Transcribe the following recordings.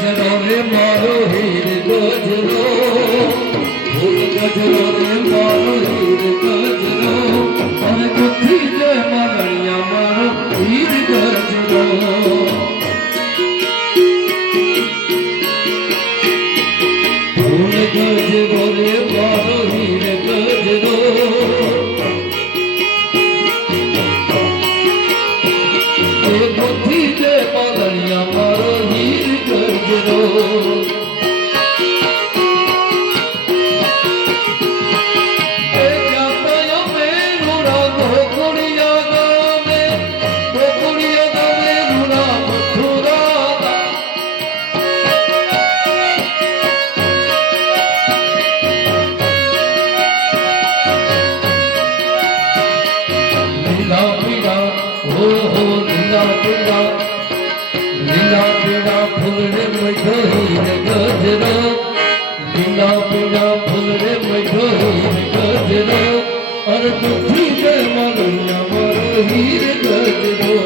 ગજરો રે મારો હીર ગજરો, ફૂલ ગજરો રે મારો હીર ગજરો, અને ગુથી દે મારણિયા મારો હીર ગજરો. ફૂલ ગજરો રે મારો હીર ગજરો, એ ગુથી દે મારણિયા મારો હીર ગજરો. લીલા પીળા ફૂલને મઠો હીર ગજરો, લીલા પીળા ફૂલને મઠો હીર ગજરો, અર દુખી દે મારણિયા મારો હીર ગજરો.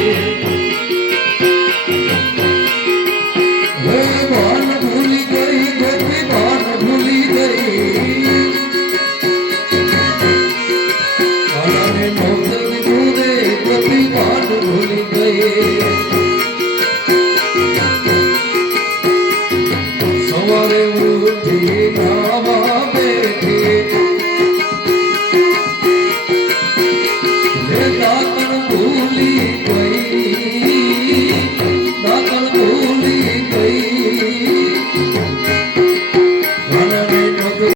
હે ભાન ભૂલી ગઈ ગોપી ભાન ભૂલી ગઈ કાળાને મોત દીધું રે ગોપી ભાન ભૂલી ગઈ સવારે ઉઠી નાવા બેઠી રે દાતણ